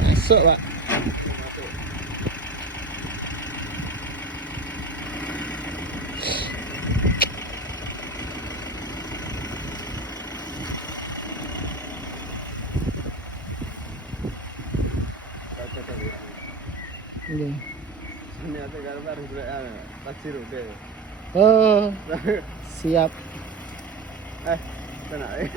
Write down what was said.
Masuk, Pak. Ini. Ini ada gambar pasir udah. Oh, siap. Tenang.